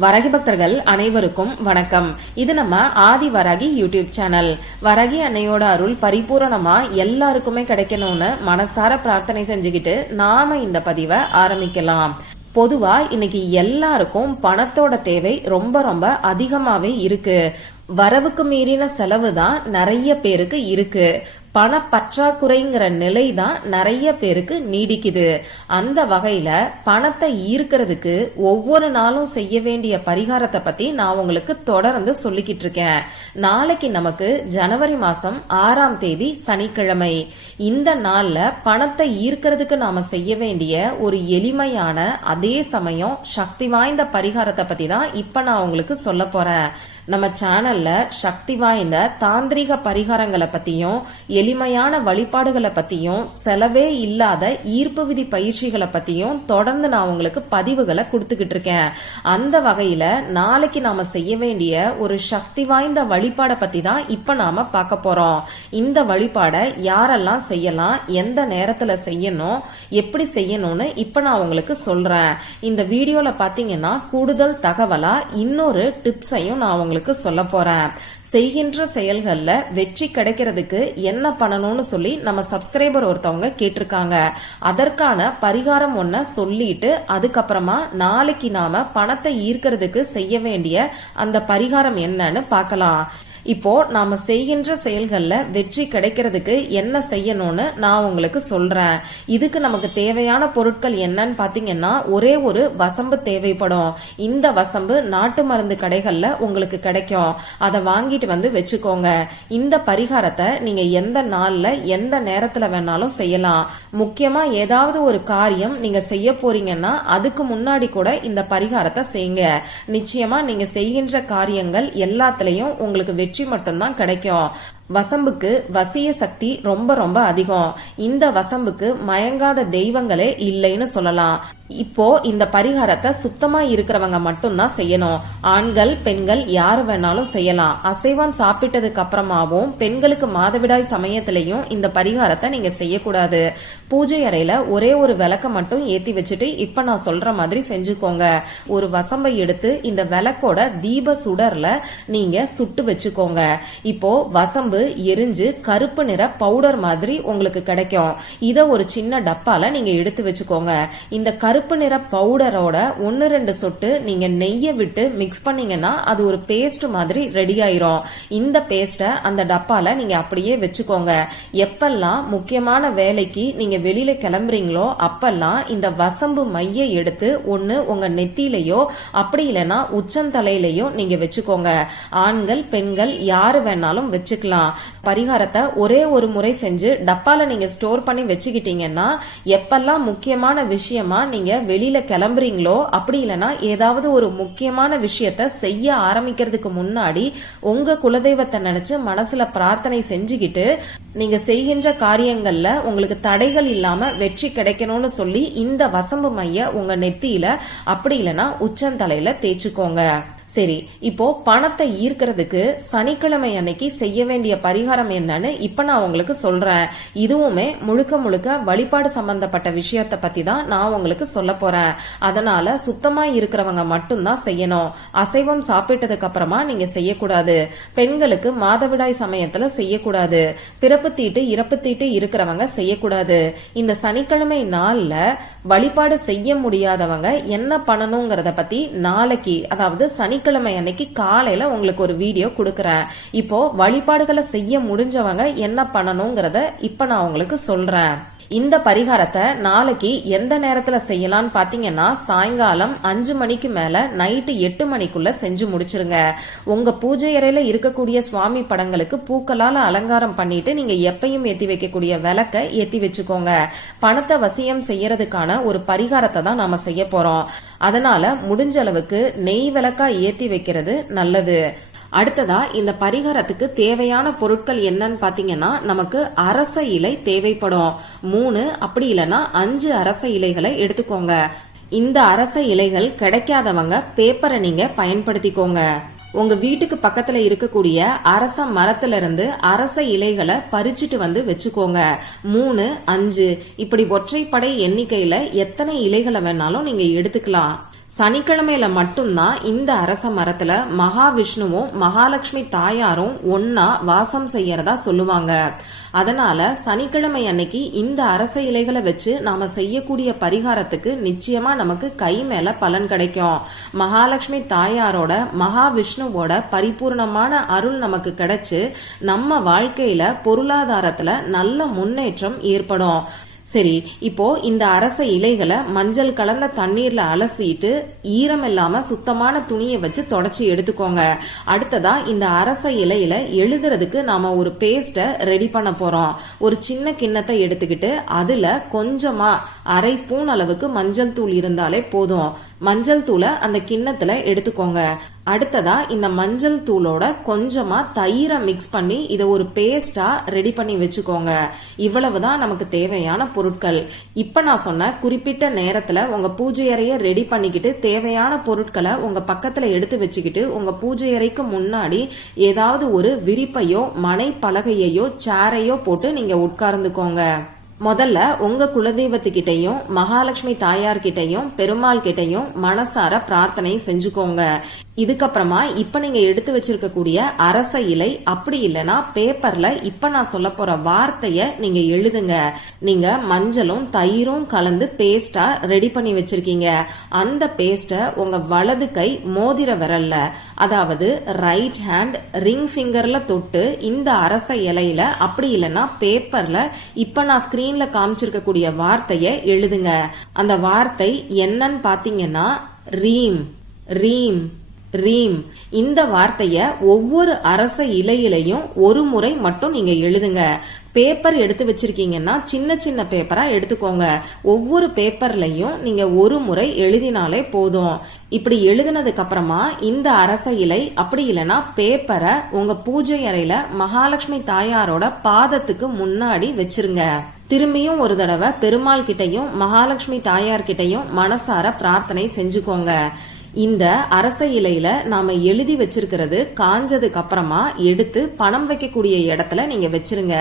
வரகி பக்தர்கள் அனைவருக்கும் வணக்கம். இது நம்ம ஆதி வரகி யூடியூப் சேனல். வரகி அன்னையோட அருள் பரிபூரணமா எல்லாருக்குமே கிடைக்கணும்னு மனசார பிரார்த்தனை செஞ்சுக்கிட்டு நாம இந்த பதிவை ஆரம்பிக்கலாம். பொதுவா இன்னைக்கு எல்லாருக்கும் பணத்தோட தேவை ரொம்ப ரொம்ப அதிகமாவே இருக்கு. வரவுக்கு மீறின செலவு தான் நிறைய பேருக்கு இருக்கு. பண பற்றாக்குறைங்கிற நிலை தான் நிறைய பேருக்கு நீடிக்குது. அந்த வகையில பணத்தை ஈர்க்கிறதுக்கு ஒவ்வொரு நாளும் செய்ய வேண்டிய பரிகாரத்தை பத்தி நான் உங்களுக்கு தொடர்ந்து சொல்லிக்கிட்டு இருக்கேன். நாளைக்கு நமக்கு ஜனவரி மாசம் ஆறாம் தேதி சனிக்கிழமை. இந்த நாள்ல பணத்தை ஈர்க்கிறதுக்கு நாம செய்ய வேண்டிய ஒரு எளிமையான அதே சமயம் சக்தி வாய்ந்த பரிகாரத்தை பத்தி தான் இப்ப நான் உங்களுக்கு சொல்ல போறேன். நம்ம சேனல்ல சக்தி வாய்ந்த தாந்திரிக பரிகாரங்களை பத்தியும் எளிமையான வழிபாடுகளை பத்தியும் செலவே இல்லாத ஈர்ப்பு விதி பயிற்சிகளை பத்தியும் தொடர்ந்து நான் உங்களுக்கு பதிவுகளை கொடுத்துக்கிட்டு இருக்கேன். அந்த வகையில நாளைக்கு நாம செய்ய வேண்டிய ஒரு சக்தி வாய்ந்த வழிபாடை பத்தி தான் இப்ப நாம பார்க்க போறோம். இந்த வழிபாடை யாரெல்லாம் செய்யலாம் எந்த நேரத்துல செய்யணும் எப்படி செய்யணும்னு இப்ப நான் உங்களுக்கு சொல்றேன். இந்த வீடியோல பாத்தீங்கன்னா கூடுதல் தகவலா இன்னொரு டிப்ஸையும் நான் உங்களுக்கு சொல்ல போறேன். செய்கின்ற செயல்கள்ல வெற்றி கிடைக்கிறதுக்கு என்ன பண்ணணும்னு சொல்லி நம்ம சப்ஸ்கிரைபர் ஒருத்தவங்க கேட்டிருக்காங்க. அதற்கான பரிகாரம் ஒன்ன சொல்லிட்டு அதுக்கப்புறமா நாளைக்கு நாம பணத்தை ஈர்க்கிறதுக்கு செய்ய வேண்டிய அந்த பரிகாரம் என்னன்னு பார்க்கலாம். இப்போ நாம செய்கின்ற செயல்களில் வெற்றி கிடைக்கிறதுக்கு என்ன செய்யணும்னு நான் உங்களுக்கு சொல்றேன். இதுக்கு நமக்கு தேவையான பொருட்கள் என்னன்னு பாத்தீங்கன்னா ஒரே ஒரு வசம்பு தேவைப்படும். இந்த வசம்பு நாட்டு மருந்து கடைகள்ல உங்களுக்கு கிடைக்கும். அதை வாங்கிட்டு வந்து வச்சுக்கோங்க. இந்த பரிகாரத்தை நீங்க எந்த நாள்ல எந்த நேரத்துல வேணாலும் செய்யலாம். முக்கியமா ஏதாவது ஒரு காரியம் நீங்க செய்ய போறீங்கன்னா அதுக்கு முன்னாடி கூட இந்த பரிகாரத்தை செய்யுங்க. நிச்சயமா நீங்க செய்கின்ற காரியங்கள் எல்லாத்துலயும் உங்களுக்கு வெற்றி மட்டும்தான் கிடைக்கும். வசம்புக்கு வசிய சக்தி ரொம்ப ரொம்ப அதிகம். இந்த வசம்புக்கு மயங்காத தெய்வங்களே இல்லைன்னு சொல்லலாம். இப்போ இந்த பரிகாரத்தை சுத்தமா இருக்கிறவங்க மட்டும்தான் செய்யணும். ஆண்கள் பெண்கள் யாரு வேணாலும் செய்யலாம். அசைவம் சாப்பிட்டதுக்கு அப்புறமாவும் பெண்களுக்கு மாதவிடாய் சமயத்திலையும் இந்த பரிகாரத்தை நீங்க செய்யக்கூடாது. பூஜை அறையில ஒரே ஒரு விளக்க மட்டும் ஏத்தி வச்சுட்டு இப்ப நான் சொல்ற மாதிரி செஞ்சுக்கோங்க. ஒரு வசம்பை எடுத்து இந்த விளக்கோட தீப சுடர்ல நீங்க சுட்டு வச்சுக்கோங்க. இப்போ வசம்பு எரிஞ்சு கருப்பு நிற பவுடர் மாதிரி உங்களுக்கு கிடைக்கும். இதை ஒரு சின்ன டப்பால நீங்க எடுத்து வச்சுக்கோங்க. இந்த கருப்பு நிற பவுடரோட ஒன்னு ரெண்டு சொட்டு நீங்க நெய்யை விட்டு மிக்ஸ் பண்ணீங்கன்னா அது ஒரு பேஸ்ட் மாதிரி ரெடி ஆயிரும். இந்த பேஸ்ட அந்த டப்பால நீங்க அப்படியே வச்சுக்கோங்க. எப்பெல்லாம் முக்கியமான வேலைக்கு நீங்க வெளியில கிளம்புறீங்களோ அப்பெல்லாம் இந்த வசம்பு மைய எடுத்து ஒன்னு உங்க நெத்தியிலையோ அப்படி இல்லைன்னா உச்சந்தலையிலையோ நீங்க வச்சுக்கோங்க. ஆண்கள் பெண்கள் யாரு வேணாலும் வச்சுக்கலாம். பரிகாரத்தை ஒரே ஒரு முறை செஞ்சு டப்பால நீங்க ஸ்டோர் பண்ணி வச்சுக்கிட்டீங்கன்னா எப்பெல்லாம் முக்கியமான விஷயமா நீங்க வெளியில கிளம்புறீங்களோ அப்படி இல்லைன்னா ஏதாவது ஒரு முக்கியமான விஷயத்த செய்ய ஆரம்பிக்கிறதுக்கு முன்னாடி உங்க குலதெய்வத்தை நினைச்சு மனசுல பிரார்த்தனை செஞ்சுக்கிட்டு நீங்க செய்கின்ற காரியங்கள்ல உங்களுக்கு தடைகள் இல்லாம வெற்றி கிடைக்கணும்னு சொல்லி இந்த வசம்பு மைய உங்க நெத்தியில அப்படி இல்லைன்னா உச்சந்தலையில தேய்ச்சுக்கோங்க. சரி இப்போ பணத்தை ஈர்க்கிறதுக்கு சனிக்கிழமை அன்னைக்கு செய்ய வேண்டிய பரிகாரம் என்னன்னு இப்ப நான் உங்களுக்கு சொல்றேன். இதுவுமே முழுக்க முழுக்க வழிபாடு சம்பந்தப்பட்ட விஷயத்த பத்தி தான் நான் உங்களுக்கு சொல்ல போறேன். அதனால சுத்தமா இருக்கிறவங்க மட்டும்தான் செய்யணும். அசைவம் சாப்பிட்டதுக்கு அப்புறமா நீங்க செய்யக்கூடாது. பெண்களுக்கு மாதவிடாய் சமயத்துல செய்யக்கூடாது. பிறப்பு தீட்டு இறப்பு தீட்டு இருக்கிறவங்க செய்யக்கூடாது. இந்த சனிக்கிழமை நாள்ல வழிபாடு செய்ய முடியாதவங்க என்ன பண்ணணுங்கிறத பத்தி நாளைக்கு அதாவது சனி சனிக்கிழமை அன்னைக்கு காலையில உங்களுக்கு ஒரு வீடியோ கொடுக்கறேன். இப்போ வழிபாடுகளை செய்ய முடிஞ்சவங்க என்ன பண்ணணுங்கிறத இப்ப நான் உங்களுக்கு சொல்றேன். இந்த பரிகாரத்தை நாளைக்கு எந்த நேரத்துல செய்யலான்னு பாத்தீங்கன்னா சாயங்காலம் அஞ்சு மணிக்கு மேல நைட்டு எட்டு மணிக்குள்ள செஞ்சு முடிச்சிருங்க. உங்க பூஜை அறையில இருக்கக்கூடிய சுவாமி படங்களுக்கு பூக்களால அலங்காரம் பண்ணிட்டு நீங்க எப்பயும் ஏத்தி வைக்கக்கூடிய விளக்க ஏத்தி வச்சுக்கோங்க. பணத்தை வசியம் செய்யறதுக்கான ஒரு பரிகாரத்தை தான் நாம செய்ய போறோம். அதனால முடிஞ்ச அளவுக்கு நெய் விளக்கா ஏத்தி வைக்கிறது நல்லது. அடுத்ததா இந்த பரிகாரத்துக்கு தேவையான பொருட்கள் என்னன்னு பாத்தீங்கன்னா நமக்கு அரச இலை தேவைப்படும். மூணு அப்படி இல்லைன்னா அஞ்சு அரச இலைகளை எடுத்துக்கோங்க. இந்த அரச இலைகள் கிடைக்காதவங்க பேப்பரை நீங்க பயன்படுத்திக்கோங்க. உங்க வீட்டுக்கு பக்கத்துல இருக்கக்கூடிய அரச மரத்துல இருந்து அரச இலைகளை பறிச்சுட்டு வந்து வச்சுக்கோங்க. மூணு அஞ்சு இப்படி ஒற்றைப்படை எண்ணிக்கையில எத்தனை இலைகளை வேணாலும் நீங்க எடுத்துக்கலாம். சனிக்கிழமையில மட்டும்தான் இந்த அரச மரத்துல மகாவிஷ்ணுவும் மகாலட்சுமி தாயாரும் ஒன்னா வாசம் செய்யறதா சொல்லுவாங்க. அதனால சனிக்கிழமை அன்னைக்கு இந்த அரச இலைகளை வச்சு நாம செய்யக்கூடிய பரிகாரத்துக்கு நிச்சயமா நமக்கு கை மேல பலன் கிடைக்கும். மகாலட்சுமி தாயாரோட மகாவிஷ்ணுவோட பரிபூர்ணமான அருள் நமக்கு கிடைச்சு நம்ம வாழ்க்கையில பொருளாதாரத்துல நல்ல முன்னேற்றம் ஏற்படும். சரி இப்போ இந்த அரச இலைகளை மஞ்சள் கலந்த தண்ணீர்ல அலசிட்டு ஈரம் இல்லாம சுத்தமான துணியை வச்சு தொடச்சி எடுத்துக்கோங்க. அடுத்ததா இந்த அரச இலையில எழுதுறதுக்கு நாம ஒரு பேஸ்ட ரெடி பண்ண போறோம். ஒரு சின்ன கிண்ணத்தை எடுத்துக்கிட்டு அதுல கொஞ்சமா அரை ஸ்பூன் அளவுக்கு மஞ்சள் தூள் இருந்தாலே போதும். மஞ்சள் தூளை அந்த கிண்ணத்துல எடுத்துக்கோங்க. அடுத்ததா இந்த மஞ்சள் தூளோட கொஞ்சமா தயிரை மிக்ஸ் பண்ணி இதை ஒரு பேஸ்டா ரெடி பண்ணி வச்சுக்கோங்க. இவ்வளவுதான் நமக்கு தேவையான பொருட்கள். இப்ப நான் சொன்ன குறிப்பிட்ட நேரத்துல உங்க பூஜை அறைய ரெடி பண்ணிக்கிட்டு தேவையான பொருட்களை உங்க பக்கத்துல எடுத்து வச்சுக்கிட்டு உங்க பூஜை அறைக்கு முன்னாடி ஏதாவது ஒரு விரிப்பையோ மனை பலகையையோ சேரையோ போட்டு நீங்க உட்கார்ந்துக்கோங்க. முதல்ல உங்க குலதெய்வத்துக்கிட்டையும் மகாலட்சுமி தாயார் கிட்டையும் பெருமாள் கிட்டையும் மனசார பிரார்த்தனை செஞ்சுக்கோங்க. இதுக்கப்புறமா இப்ப நீங்க எடுத்து வச்சிருக்கக்கூடிய அரச இலை அப்படி இல்லைன்னா பேப்பர்ல இப்ப நான் சொல்ல போற வார்த்தைய நீங்க எழுதுங்க. நீங்க மஞ்சளும் தயிரும் கலந்து பேஸ்டா ரெடி பண்ணி வச்சிருக்கீங்க. அந்த பேஸ்ட உங்க வலது கை மோதிர விரல்ல அதாவது ரைட் ஹேண்ட் ரிங் ஃபிங்கர்ல தொட்டு இந்த அரச இலையில அப்படி இல்லைன்னா பேப்பர்ல இப்ப நான் ஸ்கிரீன்ல காமிச்சிருக்கக்கூடிய வார்த்தையை எழுதுங்க. அந்த வார்த்தை என்னன்னு பாத்தீங்கன்னா ரீம் ரீம் ரீம் இந்த வார்த்தைய ஒவ்வொரு அரச இலையிலையும் ஒரு முறை மட்டும் நீங்க எழுதுங்க. பேப்பர் எடுத்து வச்சிருக்கீங்கன்னா சின்ன சின்ன பேப்பரா எடுத்துக்கோங்க. ஒவ்வொரு பேப்பர்லையும் நீங்க ஒரு முறை எழுதினாலே போதும். இப்படி எழுதினதுக்கு அப்புறமா இந்த அரச இலை அப்படி இல்லைன்னா பேப்பரை உங்க பூஜை அறையில மகாலட்சுமி தாயாரோட பாதத்துக்கு முன்னாடி வச்சிருங்க. திரும்பியும் ஒரு தடவை பெருமாள் கிட்டையும் மகாலட்சுமி தாயார் கிட்டையும் மனசார பிரார்த்தனை செஞ்சுக்கோங்க. இந்த அரச இலையில நாம எழுதி வச்சிருக்கிறது காஞ்சதுக்கு அப்புறமா எடுத்து பணம் வைக்கக்கூடிய இடத்துல நீங்க வச்சிருங்க.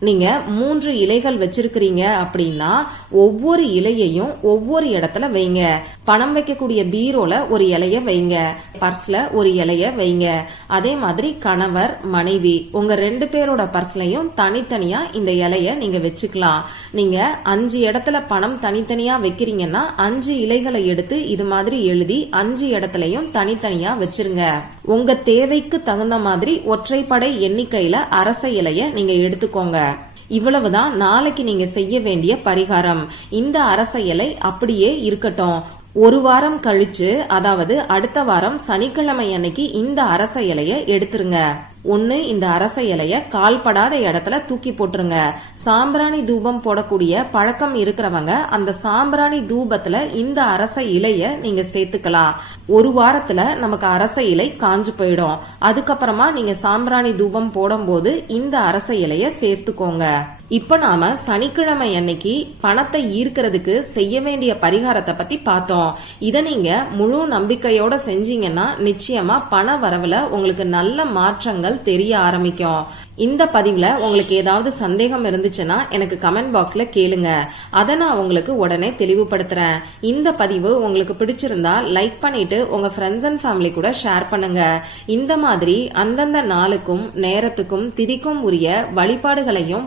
நீங்க மூன்று இலைகள் வச்சிருக்கிறீங்க அப்படின்னா ஒவ்வொரு இலையையும் ஒவ்வொரு இடத்துல வைங்க. பணம் வைக்கக்கூடிய பீரோல ஒரு இலைய வைங்க. பர்ஸ்ல ஒரு இலைய வைங்க. அதே மாதிரி கணவர் மனைவி உங்க ரெண்டு பேரோட பர்ஸ்லயும் தனித்தனியா இந்த இலைய நீங்க வச்சுக்கலாம். நீங்க அஞ்சு இடத்துல பணம் தனித்தனியா வைக்கிறீங்கன்னா அஞ்சு இலைகளை எடுத்து இது மாதிரி எழுதி அஞ்சு இடத்துலயும் தனித்தனியா வச்சிருங்க. உங்க தேவைக்கு தகுந்த மாதிரி ஒற்றைப்படை எண்ணிக்கையில அரச இலைய நீங்க எடுத்துக்கோங்க. இவ்வளவுதான் நாளைக்கு நீங்க செய்ய வேண்டிய பரிகாரம். இந்த அரச இலை அப்படியே இருக்கட்டும். ஒரு வாரம் கழிச்சு அதாவது அடுத்த வாரம் சனிக்கிழமை அன்னைக்கு இந்த அரச இலைய எடுத்துருங்க. ஒன்னு இந்த அரச இலைய கால்படாத இடத்துல தூக்கி போட்டுருங்க. சாம்பிராணி தூபம் போடக்கூடிய பழக்கம் இருக்கிறவங்க அந்த சாம்பிராணி தூபத்துல இந்த அரச இலைய நீங்க சேர்த்துக்கலாம். ஒரு வாரத்துல நமக்கு அரச இலை காஞ்சு போயிடும். அதுக்கப்புறமா நீங்க சாம்பிராணி தூபம் போடும்போது இந்த அரச இலைய சேர்த்துக்கோங்க. இப்ப நாம சனிக்கிழமை அன்னைக்கு பணத்தை ஈர்க்கிறதுக்கு செய்ய வேண்டிய பரிகாரத்தை பத்தி பார்த்தோம். இதை நீங்க முழு நம்பிக்கையோட செஞ்சீங்கன்னா நிச்சயமா பண வரவுல உங்களுக்கு நல்ல மாற்றங்கள் தெரிய ஆரம்பிக்கும். இந்த பதிவுல உங்களுக்கு ஏதாவது சந்தேகம் இருந்துச்சுன்னா எனக்கு கமெண்ட் பாக்ஸ்ல கேளுங்க. அதை நான் உங்களுக்கு உடனே தெளிவுபடுத்துறேன். இந்த பதிவு உங்களுக்கு பிடிச்சிருந்தா லைக் பண்ணிட்டு உங்க ஃப்ரெண்ட்ஸ் அண்ட் ஃபேமிலி கூட ஷேர் பண்ணுங்க. இந்த மாதிரி அந்தந்த நாளுக்கும் நேரத்துக்கும் திதிக்கும் உரிய வழிபாடுகளையும்